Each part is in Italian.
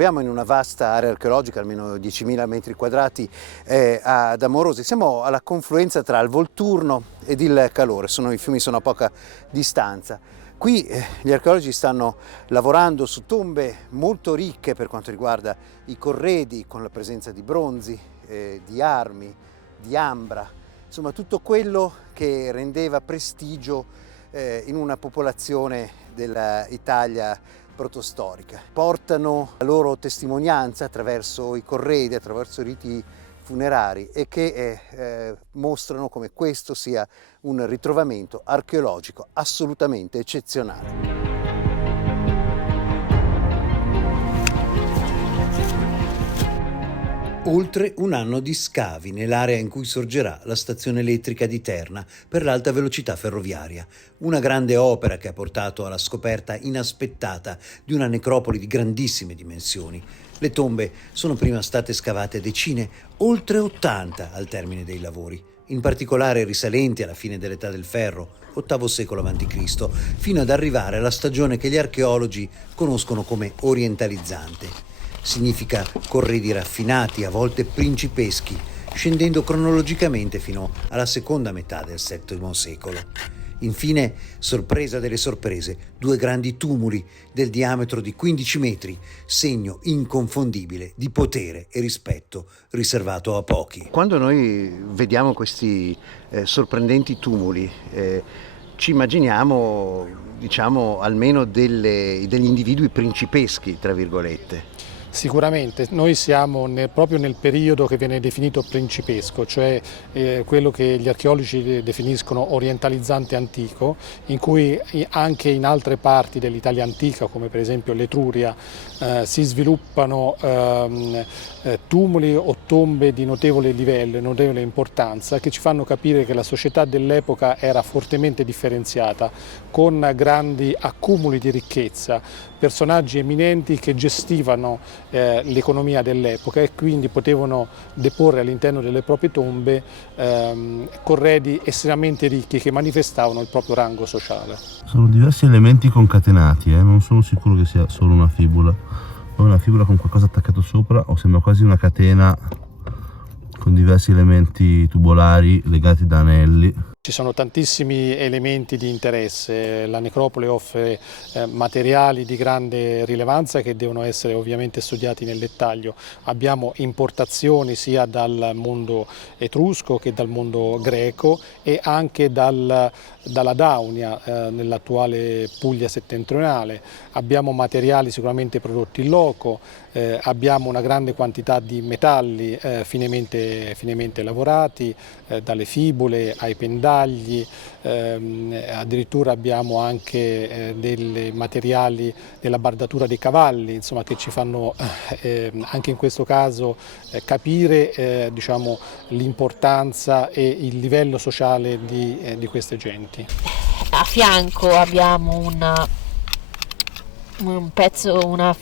troviamo in una vasta area archeologica, almeno 10.000 metri quadrati ad Amorosi. Siamo alla confluenza tra il Volturno ed il Calore, i fiumi sono a poca distanza. Qui gli archeologi stanno lavorando su tombe molto ricche per quanto riguarda i corredi, con la presenza di bronzi, di armi, di ambra, insomma tutto quello che rendeva prestigio in una popolazione dell'Italia protostorica. Portano la loro testimonianza attraverso i corredi, attraverso i riti funerari e che mostrano come questo sia un ritrovamento archeologico assolutamente eccezionale. Oltre un anno di scavi nell'area in cui sorgerà la stazione elettrica di Terna per l'alta velocità ferroviaria. Una grande opera che ha portato alla scoperta inaspettata di una necropoli di grandissime dimensioni. Le tombe sono prima state scavate decine, oltre 80 al termine dei lavori, in particolare risalenti alla fine dell'età del ferro, VIII secolo a.C., fino ad arrivare alla stagione che gli archeologi conoscono come orientalizzante. Significa corredi raffinati, a volte principeschi, scendendo cronologicamente fino alla seconda metà del VII secolo. Infine, sorpresa delle sorprese, 2 grandi tumuli del diametro di 15 metri, segno inconfondibile di potere e rispetto riservato a pochi. Quando noi vediamo questi sorprendenti tumuli, ci immaginiamo, almeno degli individui principeschi, tra virgolette. Sicuramente, noi siamo proprio nel periodo che viene definito principesco, cioè quello che gli archeologi definiscono orientalizzante antico, in cui anche in altre parti dell'Italia antica, come per esempio l'Etruria, si sviluppano tumuli o tombe di notevole livello, notevole importanza, che ci fanno capire che la società dell'epoca era fortemente differenziata, con grandi accumuli di ricchezza, personaggi eminenti che gestivano l'economia dell'epoca e quindi potevano deporre all'interno delle proprie tombe corredi estremamente ricchi che manifestavano il proprio rango sociale. Sono diversi elementi concatenati, non sono sicuro che sia solo una fibula. O una fibula con qualcosa attaccato sopra, o sembra quasi una catena con diversi elementi tubolari legati da anelli. Ci sono tantissimi elementi di interesse, la necropoli offre materiali di grande rilevanza che devono essere ovviamente studiati nel dettaglio. Abbiamo importazioni sia dal mondo etrusco che dal mondo greco e anche dalla Daunia, nell'attuale Puglia settentrionale. Abbiamo materiali sicuramente prodotti in loco, abbiamo una grande quantità di metalli finemente lavorati, dalle fibule ai pendagli. Addirittura abbiamo anche dei materiali della bardatura dei cavalli, insomma, che ci fanno anche in questo caso capire l'importanza e il livello sociale di queste genti. A fianco abbiamo un pezzo, una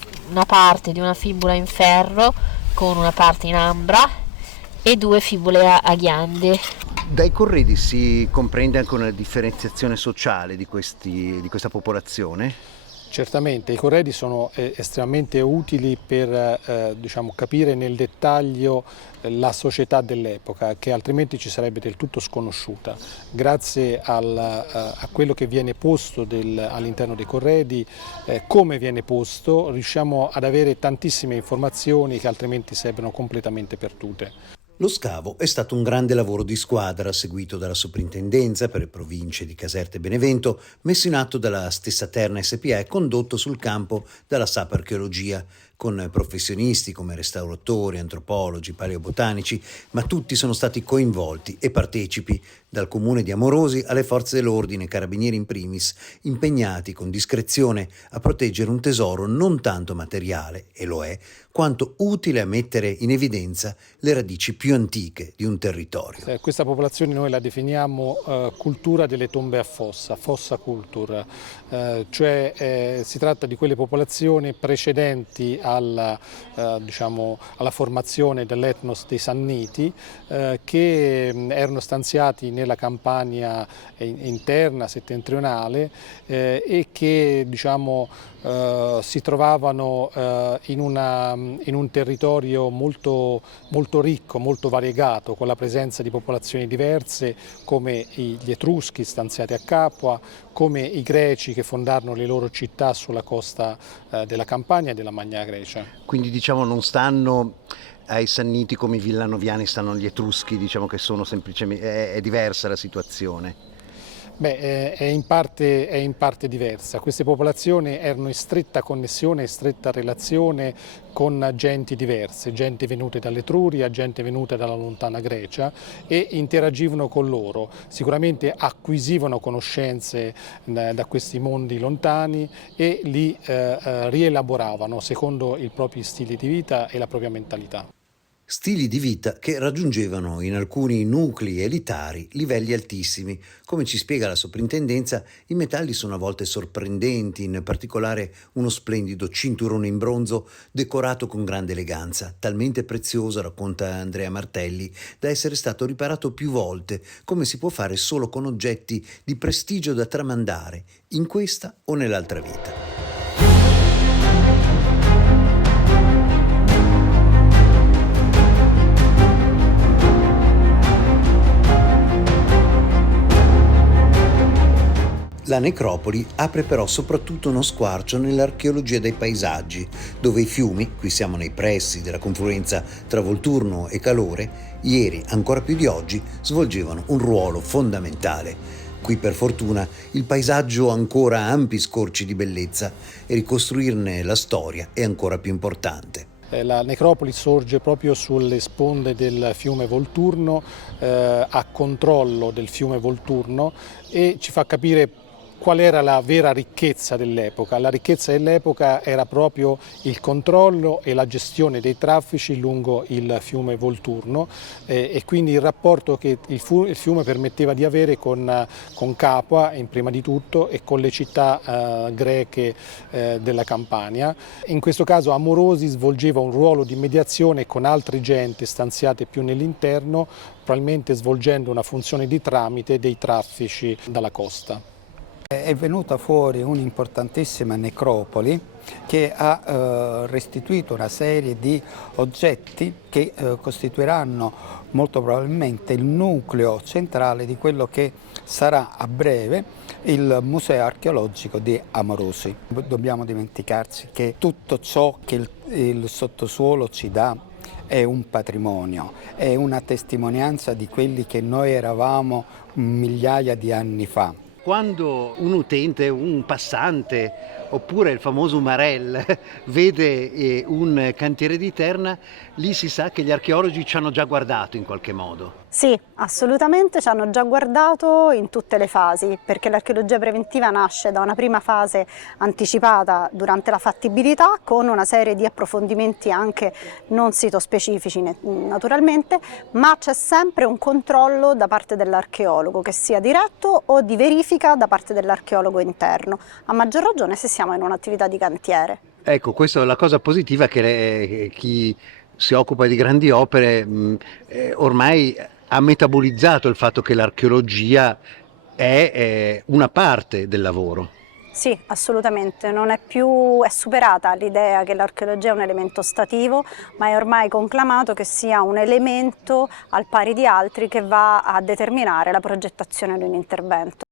parte di una fibula in ferro con una parte in ambra e 2 fibule a ghiande. Dai corredi si comprende anche una differenziazione sociale di questa popolazione? Certamente, i corredi sono estremamente utili per capire nel dettaglio la società dell'epoca, che altrimenti ci sarebbe del tutto sconosciuta. Grazie a quello che viene posto all'interno dei corredi, come viene posto, riusciamo ad avere tantissime informazioni che altrimenti sarebbero completamente perdute. Lo scavo è stato un grande lavoro di squadra seguito dalla Soprintendenza per le province di Caserta e Benevento, messo in atto dalla stessa Terna SpA e condotto sul campo dalla SAP Archeologia, con professionisti come restauratori, antropologi, paleobotanici, ma tutti sono stati coinvolti e partecipi, dal comune di Amorosi alle forze dell'ordine, carabinieri in primis, impegnati con discrezione a proteggere un tesoro non tanto materiale, e lo è, quanto utile a mettere in evidenza le radici più antiche di un territorio. Questa popolazione noi la definiamo cultura delle tombe a fossa, fossa culture, si tratta di quelle popolazioni precedenti diciamo, alla formazione dell'etnos dei Sanniti, che erano stanziati nella Campania interna, settentrionale, e che, diciamo, si trovavano in un territorio molto ricco, molto variegato, con la presenza di popolazioni diverse come gli Etruschi stanziati a Capua, come i Greci che fondarono le loro città sulla costa della Campania e della Magna Grecia. Quindi diciamo non stanno ai Sanniti come i Villanoviani stanno gli Etruschi, diciamo che sono semplicemente, è diversa la situazione. Beh, è in parte diversa. Queste popolazioni erano in stretta connessione e stretta relazione con genti diverse, gente venute dall'Etruria, gente venuta dalla lontana Grecia, e interagivano con loro. Sicuramente acquisivano conoscenze da questi mondi lontani e li rielaboravano secondo i propri stili di vita e la propria mentalità. Stili di vita che raggiungevano in alcuni nuclei elitari livelli altissimi. Come ci spiega la soprintendenza, i metalli sono a volte sorprendenti, in particolare uno splendido cinturone in bronzo decorato con grande eleganza, talmente prezioso, racconta Andrea Martelli, da essere stato riparato più volte, come si può fare solo con oggetti di prestigio da tramandare, in questa o nell'altra vita. La necropoli apre però soprattutto uno squarcio nell'archeologia dei paesaggi, dove i fiumi, qui siamo nei pressi della confluenza tra Volturno e Calore, ieri ancora più di oggi svolgevano un ruolo fondamentale. Qui per fortuna il paesaggio ha ancora ampi scorci di bellezza e ricostruirne la storia è ancora più importante. La necropoli sorge proprio sulle sponde del fiume Volturno, a controllo del fiume Volturno, e ci fa capire qual era la vera ricchezza dell'epoca. La ricchezza dell'epoca era proprio il controllo e la gestione dei traffici lungo il fiume Volturno, e quindi il rapporto che il fiume permetteva di avere con Capua, prima di tutto, e con le città greche della Campania. In questo caso Amorosi svolgeva un ruolo di mediazione con altre genti stanziate più nell'interno, probabilmente svolgendo una funzione di tramite dei traffici dalla costa. È venuta fuori un'importantissima necropoli che ha restituito una serie di oggetti che costituiranno molto probabilmente il nucleo centrale di quello che sarà a breve il Museo archeologico di Amorosi. Dobbiamo dimenticarci che tutto ciò che il sottosuolo ci dà è un patrimonio, è una testimonianza di quelli che noi eravamo migliaia di anni fa. Quando un utente, un passante, oppure il famoso Marel vede un cantiere di Terna, lì si sa che gli archeologi ci hanno già guardato in qualche modo. Sì, assolutamente ci hanno già guardato in tutte le fasi, perché l'archeologia preventiva nasce da una prima fase anticipata durante la fattibilità, con una serie di approfondimenti anche non sitospecifici naturalmente, ma c'è sempre un controllo da parte dell'archeologo, che sia diretto o di verifica da parte dell'archeologo interno, a maggior ragione se siamo in un'attività di cantiere. Ecco, questa è la cosa positiva, che chi si occupa di grandi opere ormai ha metabolizzato il fatto che l'archeologia è una parte del lavoro. Sì, assolutamente, è superata l'idea che l'archeologia è un elemento stativo, ma è ormai conclamato che sia un elemento al pari di altri che va a determinare la progettazione di un intervento.